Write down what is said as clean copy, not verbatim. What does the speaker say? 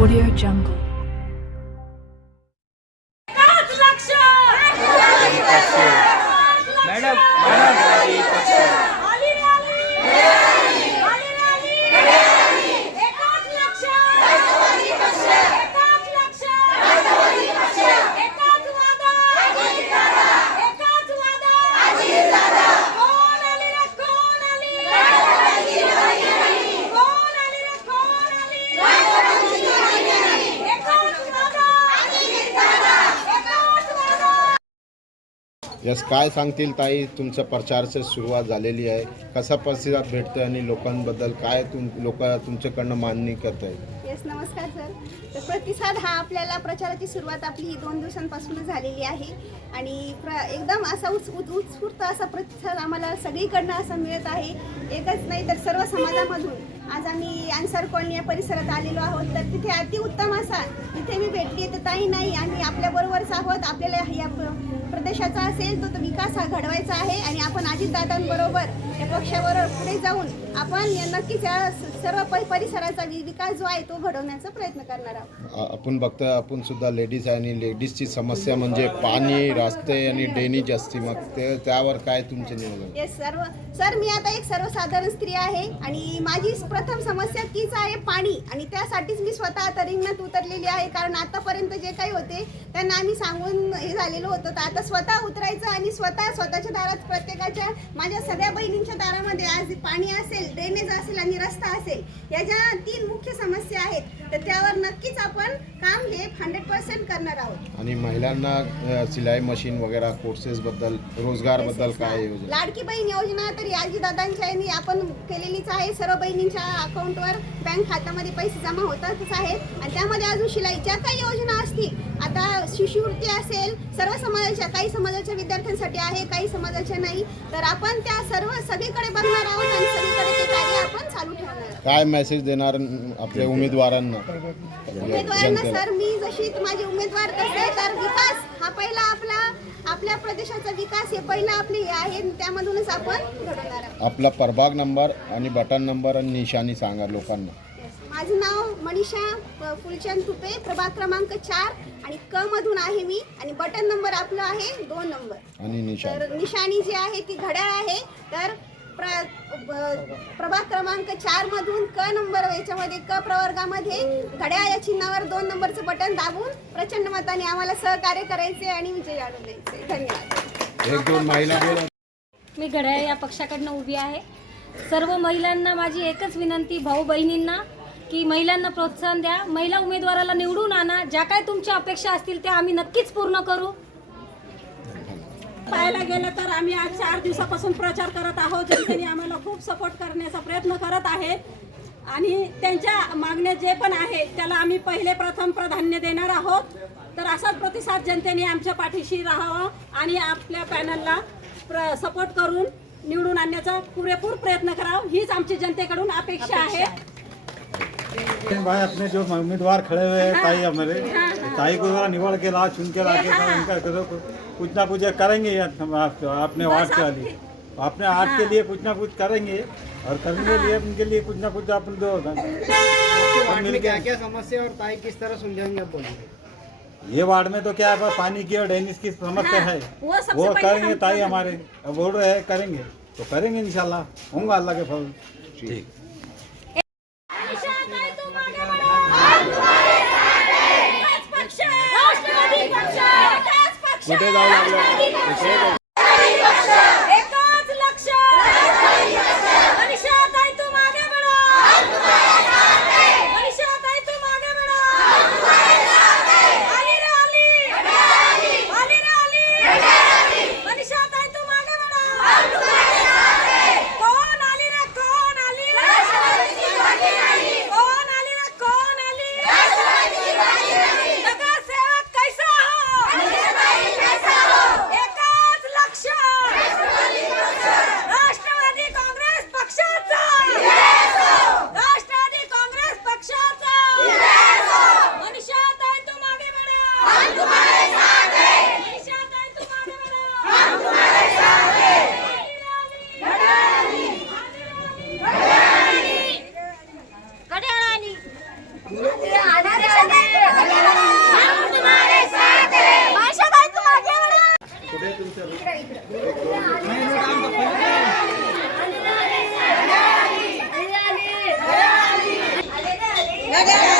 Audio Jungle. Madam yes, काय सांगतील ताई? तुमच्या प्रचाराची सुरुवात झालेली आहे, कसा प्रतिसाद भेटतोय आणि लोकांबद्दल काय लोक तुमच्याकडनं मागणी करत आहेत? येस, नमस्कार सर. तर प्रतिसाद हा आपल्याला प्रचाराची सुरुवात आपली 2 दिवसांपासूनच झालेली आहे आणि एकदम असा उत्स्फूर्त असा प्रतिसाद आम्हाला सगळीकडनं असा मिळत आहे. एकच नाही तर सर्व समाजामधून आज आम्ही अन्सार कॉलनी या परिसरात आलेलो आहोत. तर तिथे अतिउत्तम असा तिथे मी भेटली तर ताई नाही, आम्ही आपल्याबरोबरच आहोत. आपल्याला या प्रदेशाचा असेल तो विकास हा घडवायचा आहे आणि आपण अजितदादांबरोबर या पक्षाबरोबर पुढे जाऊन आपण नक्कीच या सर्व परिसराचा विकास जो आहे तो घडवण्याचा प्रयत्न करणार आहोत. आपण बघतो, आपण सुद्धा लेडीज आहे आणि लेडीजची समस्या म्हणजे पाणी, रस्ते आणि ड्रेनेज असते. मग त्यावर काय तुमचे नियोजन? येस सर, मी आता एक सर्वसाधारण स्त्री आहे आणि माझी प्रथम समस्या तीच आहे, पाणी. आणि त्यासाठीच मी स्वतः आता रिंगणात उतरलेली आहे. कारण आतापर्यंत जे काही होते त्यांना आम्ही सांगून हे झालेलं होतं. तर आता स्वतः उतरायचं आणि स्वतःच्या दारात प्रत्येकाच्या, माझ्या सगळ्या बहिणींच्या दारामध्ये आज पाणी असेल, ड्रेनेज असेल आणि रस्ता असेल, या ज्या 3 मुख्य समस्या आहेत तर त्यावर नक्कीच आपण काम हे 100% करणार आहोत. आणि महिलांना सिलाई मशीन वगैरे कोर्सेस बद्दल, रोजगार बद्दल काय योजना? लाडकी बहीण योजना तर आजीदादांच्या यांनी आपण केलेलीच आहे. सर्व बहिणींच्या अकाउंटवर बँक खात्यामध्ये पैसे जमा होतातच आहेत आणि त्यामध्ये अजून शिलाईच्या काही योजना असतील. आता शिष्यवृत्ती असेल, सर्व समाजाच्या, काही समाजाच्या विद्यार्थ्यांसाठी आहे, काही समाजाच्या नाही. तर आपण त्या सगळीकडे बघणार आहोत आणि सगळीकडे ते कार्य आपण चालू ठेवणार आहोत. काय मेसेज देणार आपल्या उमेदवारांना? सर, मी जशी माझे उमेदवार तसे तर विकास हा पहिला आपल्या प्रदेशाचा विकास हे पहिला आपले हे आहे, त्यामधूनच आपण घडवणार आहोत. आपला प्रभाग नंबर आणि बटन नंबर आणि निशाणी सांगा लोकांना. माझं नाव मनीषा फुलचंद तुपे, प्रभाग क्रमांक 4 आणि क मधून आहे मी आणि बटन नंबर आपलं आहे 2 नंबर आणि निशाणी जी आहे ती घड्याळ आहे. तर प्रभाग क्रमांक 4 मधून क नंबर याच्यामध्ये क प्रवर्गामध्ये घड्याळ या चिन्हावर 2 नंबरचं बटन दाबून प्रचंड मताने आम्हाला सहकार्य करायचे आणि विजयी आणून द्यायचे. धन्यवाद. 1-2 महिला बोला. मी घड्याळ या पक्षाकडनं उभी आहे. सर्व महिलांना माझी एकच विनंती, भाऊ बहिणींना, की महिलांना प्रोत्साहन द्या, महिला उमेदवाराला निवडून आणा. ज्या काय तुमच्या अपेक्षा असतील त्या आम्ही नक्कीच पूर्ण करू. पाहायला गेलं तर आम्ही आज 4 दिवसापासून प्रचार करत आहोत. जनतेने आम्हाला खूप सपोर्ट करण्याचा प्रयत्न करत आहेत आणि त्यांच्या मागण्या जे पण आहे त्याला आम्ही प्रथम प्राधान्य देणार आहोत. तर असाच प्रतिसाद जनतेने आमच्या पाठीशी राहावा आणि आपल्या पॅनलला सपोर्ट करून निवडून आणण्याचा पुरेपूर प्रयत्न करावा, हीच आमची जनतेकडून अपेक्षा आहे. भाई अपने जो उम्मीदवार खड़े हुए हैं ताई, हमारे ताई को जरा निवड़ के ला, चुन के ला के उनका कुछ ना कुछ करेंगे अपने वार्ड के लिए, अपने वार्ड के लिए कुछ ना कुछ करेंगे और करने के लिए उनके लिए कुछ ना कुछ अपन दो क्या समस्या और ताई किस तरह सुलझाएंगे आप बोलिए? ये वार्ड में तो क्या है, पानी की और ड्रेनेज की समस्या है, वो करेंगे ताई हमारे बोल रहे हैं करेंगे तो करेंगे इंशाल्लाह, होंगे अल्लाह के फल. ठीक. कुठे जाऊ लागलं? लगा